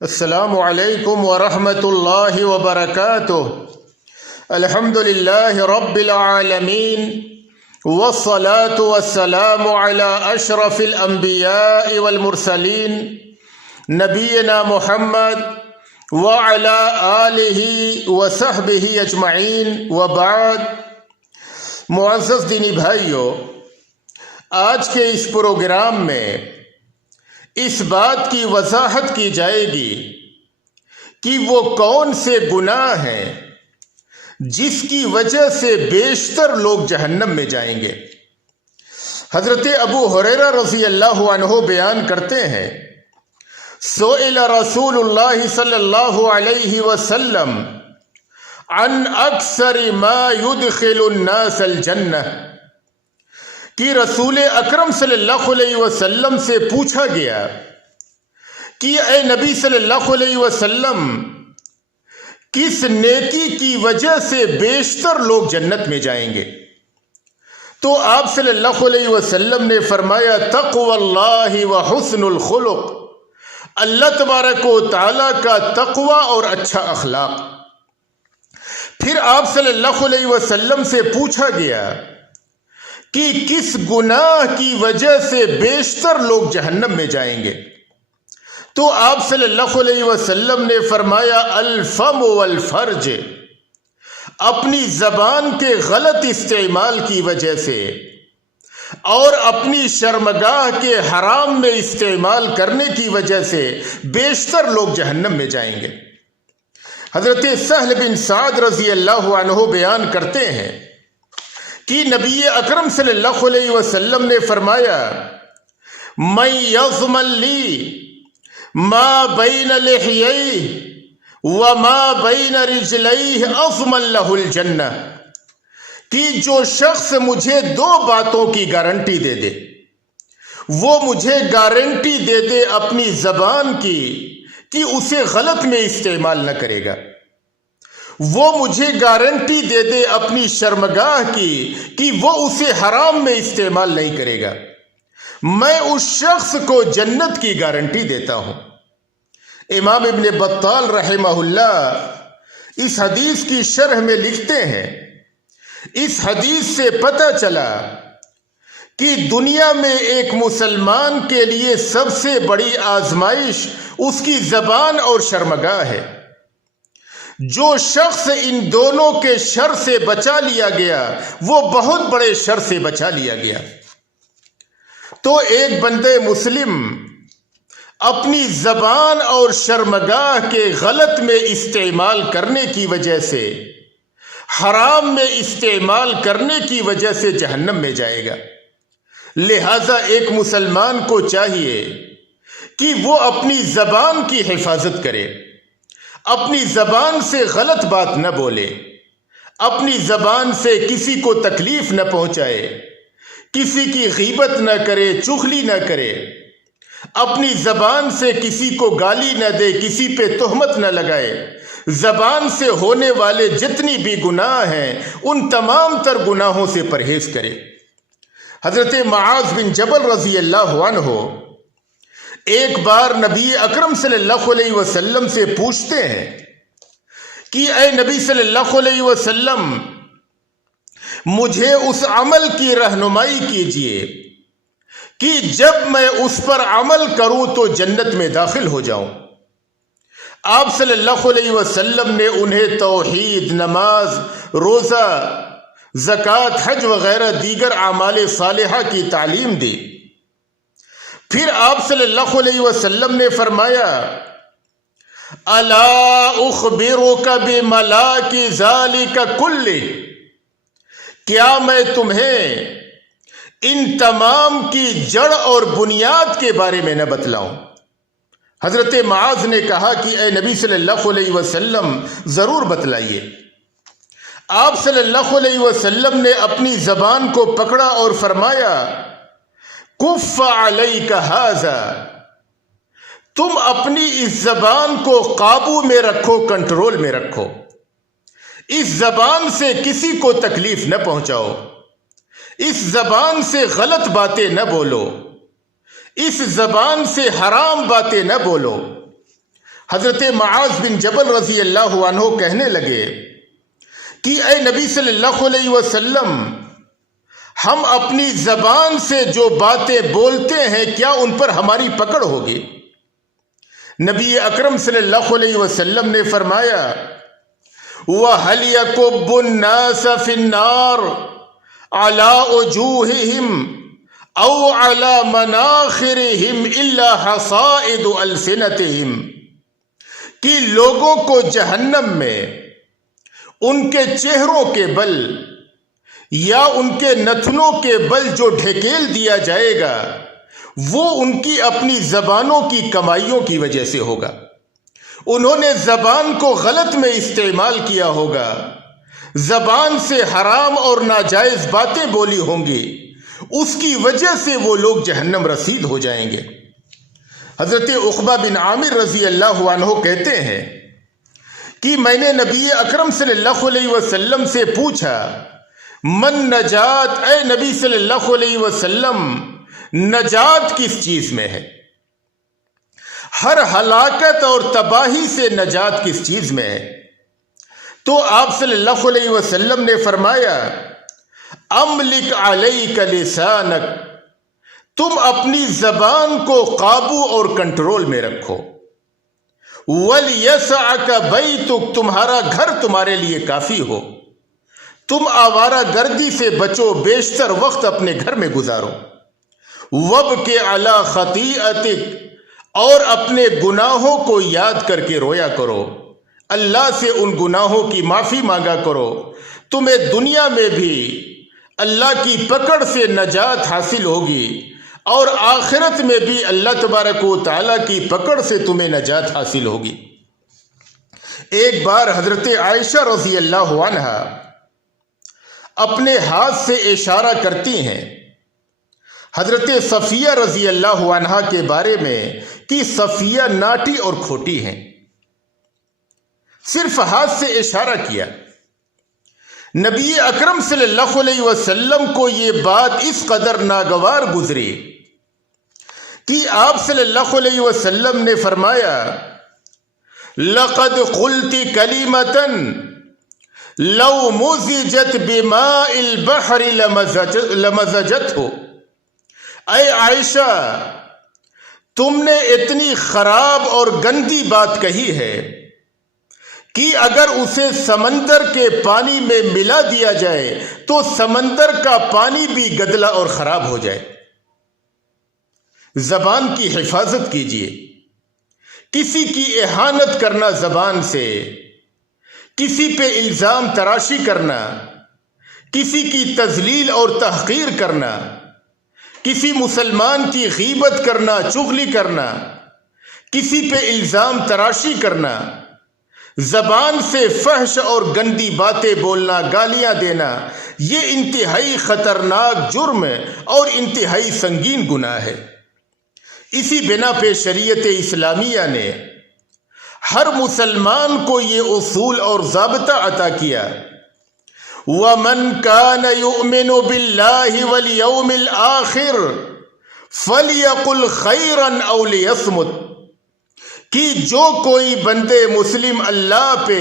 السلام علیکم ورحمۃ اللہ وبرکاتہ۔ الحمد للہ رب العالمین والصلاة والسلام علی اشرف الانبیاء والمرسلین نبینا محمد وعلی آلہ وصحبہ اجمعین وبعد۔ معزز دینی بھائیو، آج کے اس پروگرام میں اس بات کی وضاحت کی جائے گی کہ وہ کون سے گناہ ہیں جس کی وجہ سے بیشتر لوگ جہنم میں جائیں گے۔ حضرت ابو ہریرہ رضی اللہ عنہ بیان کرتے ہیں، سئل رسول اللہ صلی اللہ علیہ وسلم عن اکثر ما يدخل الناس الجنہ، کہ رسول اکرم صلی اللہ علیہ وسلم سے پوچھا گیا کہ اے نبی صلی اللہ علیہ وسلم، کس نیکی کی وجہ سے بیشتر لوگ جنت میں جائیں گے؟ تو آپ صلی اللہ علیہ وسلم نے فرمایا تقوی اللہ وحسن الخلق، اللہ تبارک و تعالیٰ کا تقوی اور اچھا اخلاق۔ پھر آپ صلی اللہ علیہ وسلم سے پوچھا گیا کہ کس گناہ کی وجہ سے بیشتر لوگ جہنم میں جائیں گے؟ تو آپ صلی اللہ علیہ وسلم نے فرمایا الفم والفرج، اپنی زبان کے غلط استعمال کی وجہ سے اور اپنی شرمگاہ کے حرام میں استعمال کرنے کی وجہ سے بیشتر لوگ جہنم میں جائیں گے۔ حضرت سہل بن سعد رضی اللہ عنہ بیان کرتے ہیں کہ نبی اکرم صلی اللہ علیہ وسلم نے فرمایا من یضمن لی ما بین لحییہ وما بین رجلیہ اضمن لہ الجنہ، کہ جو شخص مجھے دو باتوں کی گارنٹی دے دے، وہ مجھے گارنٹی دے دے اپنی زبان کی کہ اسے غلط میں استعمال نہ کرے گا، وہ مجھے گارنٹی دے دے اپنی شرمگاہ کی کہ وہ اسے حرام میں استعمال نہیں کرے گا، میں اس شخص کو جنت کی گارنٹی دیتا ہوں۔ امام ابن بطال رحمہ اللہ اس حدیث کی شرح میں لکھتے ہیں، اس حدیث سے پتہ چلا کہ دنیا میں ایک مسلمان کے لیے سب سے بڑی آزمائش اس کی زبان اور شرمگاہ ہے۔ جو شخص ان دونوں کے شر سے بچا لیا گیا وہ بہت بڑے شر سے بچا لیا گیا۔ تو ایک بندے مسلم اپنی زبان اور شرمگاہ کے غلط میں استعمال کرنے کی وجہ سے، حرام میں استعمال کرنے کی وجہ سے جہنم میں جائے گا۔ لہذا ایک مسلمان کو چاہیے کہ وہ اپنی زبان کی حفاظت کرے، اپنی زبان سے غلط بات نہ بولے، اپنی زبان سے کسی کو تکلیف نہ پہنچائے، کسی کی غیبت نہ کرے، چغلی نہ کرے، اپنی زبان سے کسی کو گالی نہ دے، کسی پہ تہمت نہ لگائے۔ زبان سے ہونے والے جتنی بھی گناہ ہیں ان تمام تر گناہوں سے پرہیز کرے۔ حضرت معاذ بن جبل رضی اللہ عنہ ایک بار نبی اکرم صلی اللہ علیہ وسلم سے پوچھتے ہیں کہ اے نبی صلی اللہ علیہ وسلم، مجھے اس عمل کی رہنمائی کیجیے کہ جب میں اس پر عمل کروں تو جنت میں داخل ہو جاؤں۔ آپ صلی اللہ علیہ وسلم نے انہیں توحید، نماز، روزہ، زکوٰۃ، حج وغیرہ دیگر اعمال صالحہ کی تعلیم دی۔ پھر آپ صلی اللہ علیہ وسلم نے فرمایا الا اخبرک بملاک ذالک کلہ، کیا میں تمہیں ان تمام کی جڑ اور بنیاد کے بارے میں نہ بتلاؤں؟ حضرت معاذ نے کہا کہ اے نبی صلی اللہ علیہ وسلم ضرور بتلائیے۔ آپ صلی اللہ علیہ وسلم نے اپنی زبان کو پکڑا اور فرمایا کف علیک ھذا، تم اپنی اس زبان کو قابو میں رکھو، کنٹرول میں رکھو، اس زبان سے کسی کو تکلیف نہ پہنچاؤ، اس زبان سے غلط باتیں نہ بولو، اس زبان سے حرام باتیں نہ بولو۔ حضرت معاذ بن جبل رضی اللہ عنہ کہنے لگے کہ اے نبی صلی اللہ علیہ وسلم، ہم اپنی زبان سے جو باتیں بولتے ہیں کیا ان پر ہماری پکڑ ہوگی؟ نبی اکرم صلی اللہ علیہ وسلم نے فرمایا وَهَلْ يَكُبُّ النَّاسَ فِي النَّارِ عَلَىٰ وُجُوهِهِمْ أَوْ عَلَىٰ مَنَاخِرِهِمْ إِلَّا حَصَائِدُ أَلْسِنَتِهِمْ کہ لوگوں کو جہنم میں ان کے چہروں کے بل یا ان کے نتنوں کے بل جو ڈھکیل دیا جائے گا وہ ان کی اپنی زبانوں کی کمائیوں کی وجہ سے ہوگا۔ انہوں نے زبان کو غلط میں استعمال کیا ہوگا، زبان سے حرام اور ناجائز باتیں بولی ہوں گی، اس کی وجہ سے وہ لوگ جہنم رسید ہو جائیں گے۔ حضرت عقبہ بن عامر رضی اللہ عنہ کہتے ہیں کہ میں نے نبی اکرم صلی اللہ علیہ وسلم سے پوچھا من نجات، اے نبی صلی اللہ علیہ وسلم نجات کس چیز میں ہے؟ ہر ہلاکت اور تباہی سے نجات کس چیز میں ہے؟ تو آپ صلی اللہ علیہ وسلم نے فرمایا املک علیک لسانک، تم اپنی زبان کو قابو اور کنٹرول میں رکھو، وَلْيَسْعَكَ بَيْتُكَ، تمہارا گھر تمہارے لیے کافی ہو، تم آوارہ گردی سے بچو، بیشتر وقت اپنے گھر میں گزارو، وَابْكِ عَلَىٰ خَطِيئَتِكَ، اور اپنے گناہوں کو یاد کر کے رویا کرو، اللہ سے ان گناہوں کی معافی مانگا کرو، تمہیں دنیا میں بھی اللہ کی پکڑ سے نجات حاصل ہوگی اور آخرت میں بھی اللہ تبارک و تعالیٰ کی پکڑ سے تمہیں نجات حاصل ہوگی۔ ایک بار حضرت عائشہ رضی اللہ عنہا اپنے ہاتھ سے اشارہ کرتی ہیں حضرت صفیہ رضی اللہ عنہا کے بارے میں کہ صفیہ ناٹی اور کھوٹی ہیں، صرف ہاتھ سے اشارہ کیا۔ نبی اکرم صلی اللہ علیہ وسلم کو یہ بات اس قدر ناگوار گزری کہ آپ صلی اللہ علیہ وسلم نے فرمایا لقد قلت كلمة لو مزجت بماء البحر لمزجته، اے عائشہ تم نے اتنی خراب اور گندی بات کہی ہے کہ اگر اسے سمندر کے پانی میں ملا دیا جائے تو سمندر کا پانی بھی گدلا اور خراب ہو جائے۔ زبان کی حفاظت کیجیے، کسی کی اہانت کرنا زبان سے، کسی پہ الزام تراشی کرنا، کسی کی تذلیل اور تحقیر کرنا، کسی مسلمان کی غیبت کرنا، چغلی کرنا، کسی پہ الزام تراشی کرنا، زبان سے فحش اور گندی باتیں بولنا، گالیاں دینا، یہ انتہائی خطرناک جرم اور انتہائی سنگین گناہ ہے۔ اسی بنا پہ شریعت اسلامیہ نے ہر مسلمان کو یہ اصول اور ضابطہ عطا کیا وَمَنْ كَانَ يُؤْمِنُ بِاللَّهِ وَالْيَوْمِ الْآخِرِ فَلْيَقُلْ خَيْرًا أَوْ لِيَصْمُتْ، کہ جو کوئی بندے مسلم اللہ پہ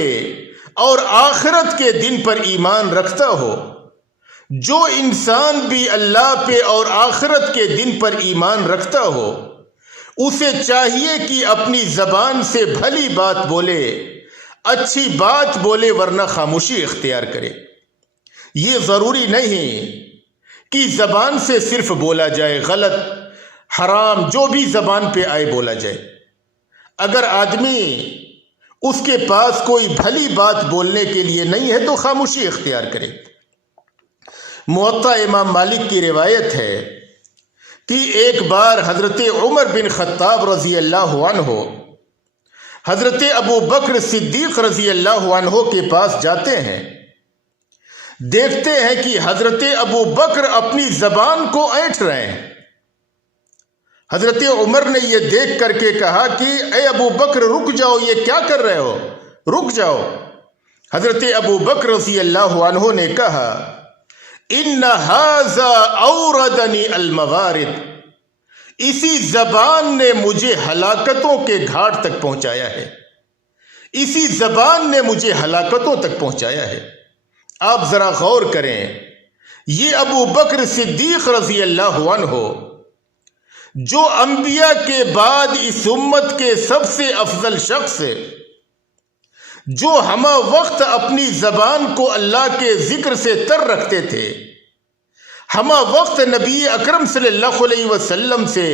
اور آخرت کے دن پر ایمان رکھتا ہو، جو انسان بھی اللہ پہ اور آخرت کے دن پر ایمان رکھتا ہو، اسے چاہیے کہ اپنی زبان سے بھلی بات بولے، اچھی بات بولے، ورنہ خاموشی اختیار کرے۔ یہ ضروری نہیں کہ زبان سے صرف بولا جائے، غلط حرام جو بھی زبان پہ آئے بولا جائے۔ اگر آدمی اس کے پاس کوئی بھلی بات بولنے کے لیے نہیں ہے تو خاموشی اختیار کرے۔ موطا امام مالک کی روایت ہے کہ ایک بار حضرت عمر بن خطاب رضی اللہ عنہ حضرت ابو بکر صدیق رضی اللہ عنہ کے پاس جاتے ہیں، دیکھتے ہیں کہ حضرت ابو بکر اپنی زبان کو اینٹھ رہے ہیں۔ حضرت عمر نے یہ دیکھ کر کے کہا کہ اے ابو بکر رک جاؤ، یہ کیا کر رہے ہو، رک جاؤ۔ حضرت ابو بکر رضی اللہ عنہ نے کہا ان ھذا اوردنی الموارد، اسی زبان نے مجھے ہلاکتوں کے گھاٹ تک پہنچایا ہے۔ اسی زبان نے مجھے ہلاکتوں تک پہنچایا ہے۔ آپ ذرا غور کریں، یہ ابو بکر صدیق رضی اللہ عنہ جو انبیاء کے بعد اس امت کے سب سے افضل شخص ہے، جو ہمہ وقت اپنی زبان کو اللہ کے ذکر سے تر رکھتے تھے، ہمہ وقت نبی اکرم صلی اللہ علیہ وسلم سے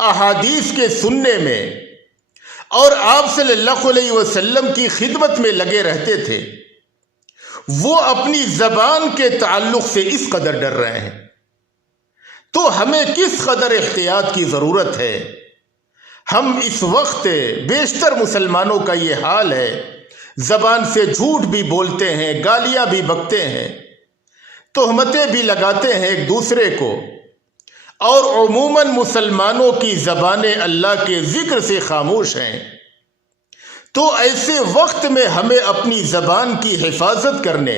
احادیث کے سننے میں اور آپ صلی اللہ علیہ وسلم کی خدمت میں لگے رہتے تھے، وہ اپنی زبان کے تعلق سے اس قدر ڈر رہے ہیں، تو ہمیں کس قدر احتیاط کی ضرورت ہے۔ ہم اس وقت بیشتر مسلمانوں کا یہ حال ہے، زبان سے جھوٹ بھی بولتے ہیں، گالیاں بھی بکتے ہیں، تہمتیں بھی لگاتے ہیں ایک دوسرے کو، اور عموماً مسلمانوں کی زبانیں اللہ کے ذکر سے خاموش ہیں۔ تو ایسے وقت میں ہمیں اپنی زبان کی حفاظت کرنے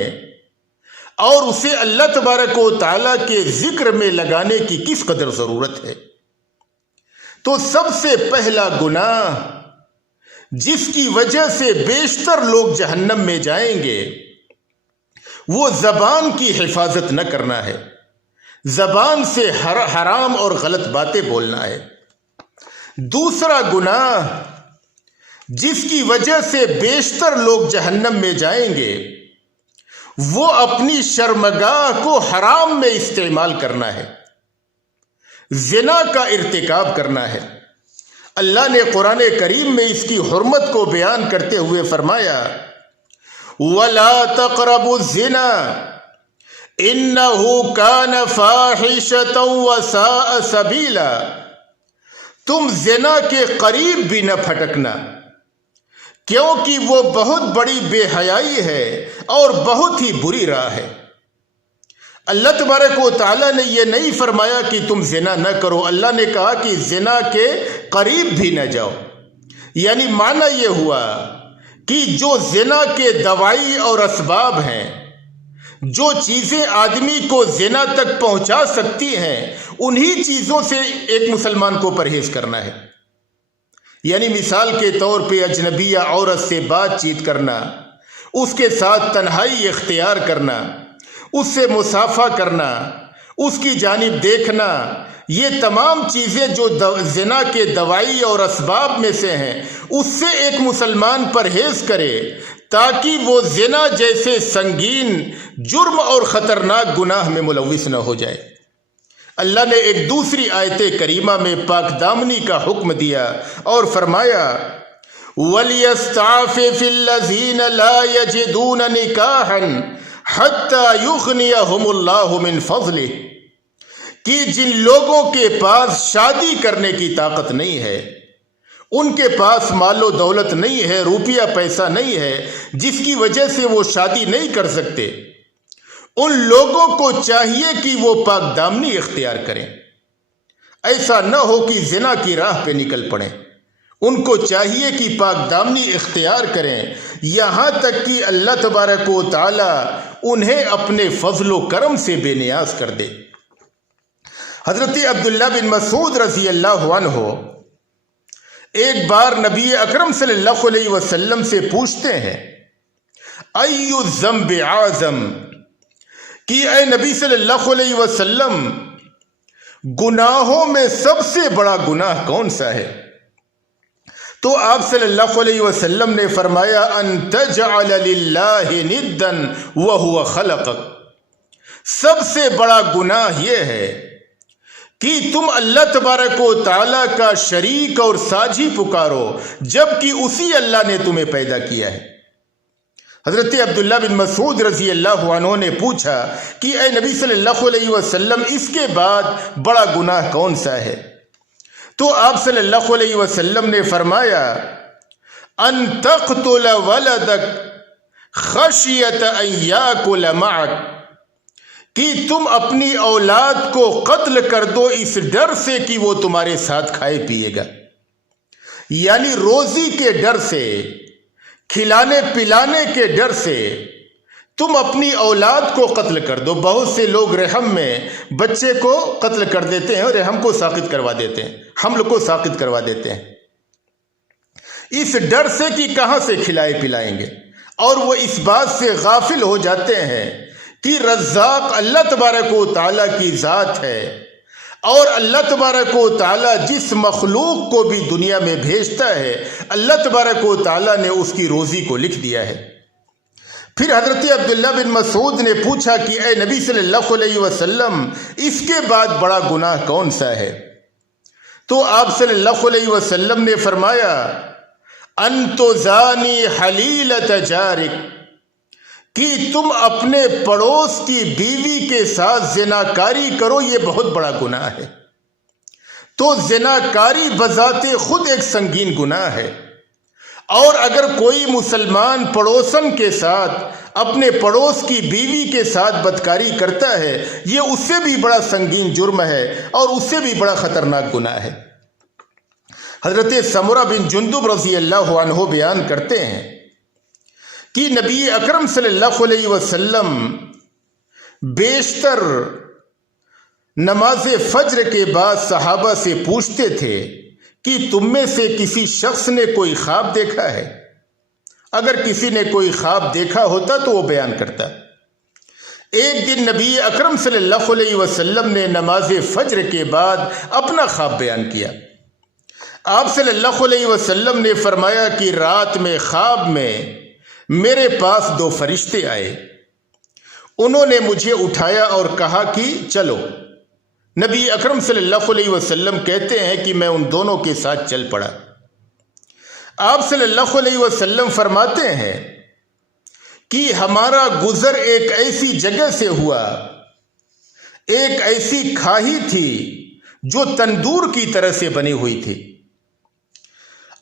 اور اسے اللہ تبارک و تعالیٰ کے ذکر میں لگانے کی کس قدر ضرورت ہے۔ تو سب سے پہلا گناہ جس کی وجہ سے بیشتر لوگ جہنم میں جائیں گے، وہ زبان کی حفاظت نہ کرنا ہے، زبان سے حرام اور غلط باتیں بولنا ہے۔ دوسرا گناہ جس کی وجہ سے بیشتر لوگ جہنم میں جائیں گے، وہ اپنی شرمگاہ کو حرام میں استعمال کرنا ہے، زنا کا ارتکاب کرنا ہے۔ اللہ نے قرآن کریم میں اس کی حرمت کو بیان کرتے ہوئے فرمایا، وَلَا تَقْرَبُوا الزِّنَا إِنَّهُ كَانَ فَاحِشَةً وَسَاءَ سَبِيلًا، تم زنا کے قریب بھی نہ پھٹکنا، کیونکہ وہ بہت بڑی بے حیائی ہے اور بہت ہی بری راہ ہے۔ اللہ تبارک و تعالیٰ نے یہ نہیں فرمایا کہ تم زنا نہ کرو، اللہ نے کہا کہ زنا کے قریب بھی نہ جاؤ، یعنی معنی یہ ہوا کہ جو زنا کے دوائی اور اسباب ہیں، جو چیزیں آدمی کو زنا تک پہنچا سکتی ہیں، انہی چیزوں سے ایک مسلمان کو پرہیز کرنا ہے۔ یعنی مثال کے طور پہ اجنبیہ عورت سے بات چیت کرنا، اس کے ساتھ تنہائی اختیار کرنا، اس سے مصافحہ کرنا، اس کی جانب دیکھنا، یہ تمام چیزیں جو زنا کے دوائی اور اسباب میں سے ہیں، اس سے ایک مسلمان پرہیز کرے تاکہ وہ زنا جیسے سنگین جرم اور خطرناک گناہ میں ملوث نہ ہو جائے۔ اللہ نے ایک دوسری آیت کریمہ میں پاک دامنی کا حکم دیا اور فرمایا، وَلْيَسْتَعْفِفِ الَّذِينَ لَا يَجِدُونَ نِكَاحًا حَتَّى يُغْنِيَهُمُ اللَّهُ مِنْ فَضْلِهِ، کہ جن لوگوں کے پاس شادی کرنے کی طاقت نہیں ہے، ان کے پاس مال و دولت نہیں ہے، روپیہ پیسہ نہیں ہے، جس کی وجہ سے وہ شادی نہیں کر سکتے، ان لوگوں کو چاہیے کہ وہ پاک دامنی اختیار کریں، ایسا نہ ہو کہ زنا کی راہ پہ نکل پڑیں۔ ان کو چاہیے کہ پاک دامنی اختیار کریں، یہاں تک کہ اللہ تبارک و تعالی انہیں اپنے فضل و کرم سے بے نیاز کر دے۔ حضرت عبداللہ بن مسعود رضی اللہ عنہ ایک بار نبی اکرم صلی اللہ علیہ وسلم سے پوچھتے ہیں، ای الذنب اعظم، کہ اے نبی صلی اللہ علیہ وسلم، گناہوں میں سب سے بڑا گناہ کون سا ہے؟ تو آپ صلی اللہ علیہ وسلم نے فرمایا، ان تجعل للہ ندا وہو خلقک، سب سے بڑا گناہ یہ ہے کہ تم اللہ تبارک و تعالیٰ کا شریک اور ساجی پکارو جبکہ اسی اللہ نے تمہیں پیدا کیا ہے۔ حضرت عبداللہ بن مسعود رضی اللہ عنہ نے پوچھا کہ اے نبی صلی اللہ علیہ وسلم، اس کے بعد بڑا گناہ کون سا ہے؟ تو آپ صلی اللہ علیہ وسلم نے فرمایا، ان تقتل ولدک خشیت ان یاکل معک، کہ تم اپنی اولاد کو قتل کر دو اس ڈر سے کہ وہ تمہارے ساتھ کھائے پیے گا، یعنی روزی کے ڈر سے، کھلانے پلانے کے ڈر سے تم اپنی اولاد کو قتل کر دو۔ بہت سے لوگ رحم میں بچے کو قتل کر دیتے ہیں اور رحم کو ساقط کروا دیتے ہیں، حمل کو ساقط کروا دیتے ہیں۔ اس ڈر سے کہ کہاں سے کھلائے پلائیں گے، اور وہ اس بات سے غافل ہو جاتے ہیں کہ رزاق اللہ تبارک و تعالیٰ کی ذات ہے، اور اللہ تبارک و تعالیٰ جس مخلوق کو بھی دنیا میں بھیجتا ہے اللہ تبارک و تعالیٰ نے اس کی روزی کو لکھ دیا ہے۔ پھر حضرت عبداللہ بن مسعود نے پوچھا کہ اے نبی صلی اللہ علیہ وسلم، اس کے بعد بڑا گناہ کون سا ہے؟ تو آپ صلی اللہ علیہ وسلم نے فرمایا ان تزانی حلیلۃ جارک، کہ تم اپنے پڑوس کی بیوی کے ساتھ زناکاری کرو، یہ بہت بڑا گناہ ہے۔ تو زناکاری بذات خود ایک سنگین گناہ ہے، اور اگر کوئی مسلمان پڑوسن کے ساتھ اپنے پڑوس کی بیوی کے ساتھ بدکاری کرتا ہے یہ اس سے بھی بڑا سنگین جرم ہے اور اس سے بھی بڑا خطرناک گناہ ہے۔ حضرت سمرہ بن جندب رضی اللہ عنہ بیان کرتے ہیں کہ نبی اکرم صلی اللہ علیہ وسلم بیشتر نماز فجر کے بعد صحابہ سے پوچھتے تھے کہ تم میں سے کسی شخص نے کوئی خواب دیکھا ہے؟ اگر کسی نے کوئی خواب دیکھا ہوتا تو وہ بیان کرتا۔ ایک دن نبی اکرم صلی اللہ علیہ وسلم نے نماز فجر کے بعد اپنا خواب بیان کیا۔ آپ صلی اللہ علیہ وسلم نے فرمایا کہ رات میں خواب میں میرے پاس دو فرشتے آئے، انہوں نے مجھے اٹھایا اور کہا کہ چلو۔ نبی اکرم صلی اللہ علیہ وسلم کہتے ہیں کہ میں ان دونوں کے ساتھ چل پڑا۔ آپ صلی اللہ علیہ وسلم فرماتے ہیں کہ ہمارا گزر ایک ایسی جگہ سے ہوا، ایک ایسی کھاہی تھی جو تندور کی طرح سے بنی ہوئی تھی،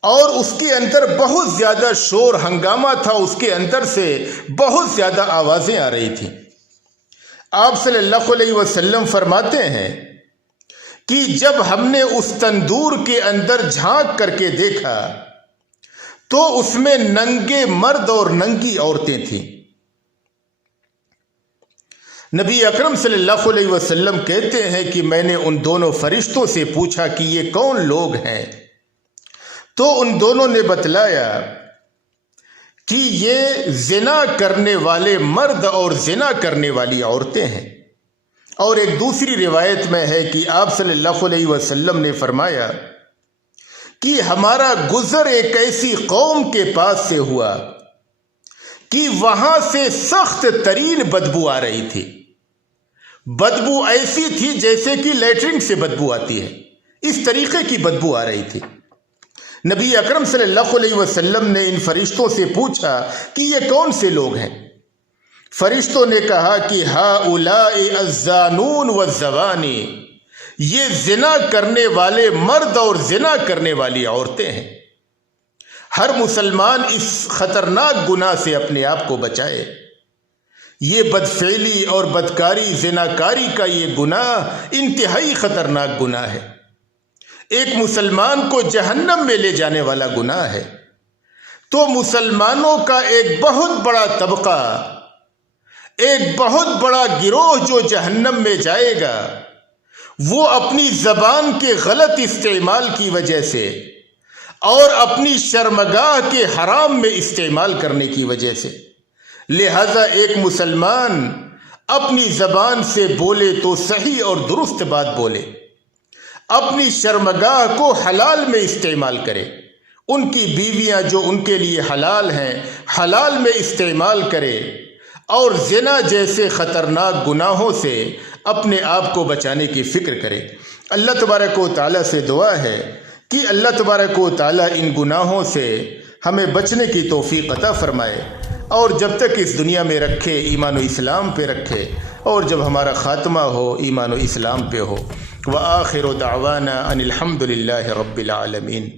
اور اس کے اندر بہت زیادہ شور ہنگامہ تھا، اس کے اندر سے بہت زیادہ آوازیں آ رہی تھیں۔ آپ صلی اللہ علیہ وسلم فرماتے ہیں کہ جب ہم نے اس تندور کے اندر جھانک کر کے دیکھا تو اس میں ننگے مرد اور ننگی عورتیں تھیں۔ نبی اکرم صلی اللہ علیہ وسلم کہتے ہیں کہ میں نے ان دونوں فرشتوں سے پوچھا کہ یہ کون لوگ ہیں؟ تو ان دونوں نے بتلایا کہ یہ زنا کرنے والے مرد اور زنا کرنے والی عورتیں ہیں۔ اور ایک دوسری روایت میں ہے کہ آپ صلی اللہ علیہ وسلم نے فرمایا کہ ہمارا گزر ایک ایسی قوم کے پاس سے ہوا کہ وہاں سے سخت ترین بدبو آ رہی تھی۔ بدبو ایسی تھی جیسے کہ لیٹرنگ سے بدبو آتی ہے، اس طریقے کی بدبو آ رہی تھی۔ نبی اکرم صلی اللہ علیہ وسلم نے ان فرشتوں سے پوچھا کہ یہ کون سے لوگ ہیں؟ فرشتوں نے کہا کہ ہؤلاء الزانون والزوانی، یہ زنا کرنے والے مرد اور زنا کرنے والی عورتیں ہیں۔ ہر مسلمان اس خطرناک گناہ سے اپنے آپ کو بچائے۔ یہ بدفعلی اور بدکاری، زناکاری کا یہ گناہ انتہائی خطرناک گناہ ہے، ایک مسلمان کو جہنم میں لے جانے والا گناہ ہے۔ تو مسلمانوں کا ایک بہت بڑا طبقہ، ایک بہت بڑا گروہ جو جہنم میں جائے گا، وہ اپنی زبان کے غلط استعمال کی وجہ سے اور اپنی شرمگاہ کے حرام میں استعمال کرنے کی وجہ سے۔ لہذا ایک مسلمان اپنی زبان سے بولے تو صحیح اور درست بات بولے، اپنی شرمگاہ کو حلال میں استعمال کرے، ان کی بیویاں جو ان کے لیے حلال ہیں حلال میں استعمال کرے، اور زنا جیسے خطرناک گناہوں سے اپنے آپ کو بچانے کی فکر کرے۔ اللہ تبارک و تعالیٰ سے دعا ہے کہ اللہ تبارک و تعالیٰ ان گناہوں سے ہمیں بچنے کی توفیق عطا فرمائے، اور جب تک اس دنیا میں رکھے ایمان و اسلام پہ رکھے، اور جب ہمارا خاتمہ ہو ایمان و اسلام پہ ہو۔ وآخر دعوانا ان الحمد للہ رب العالمین۔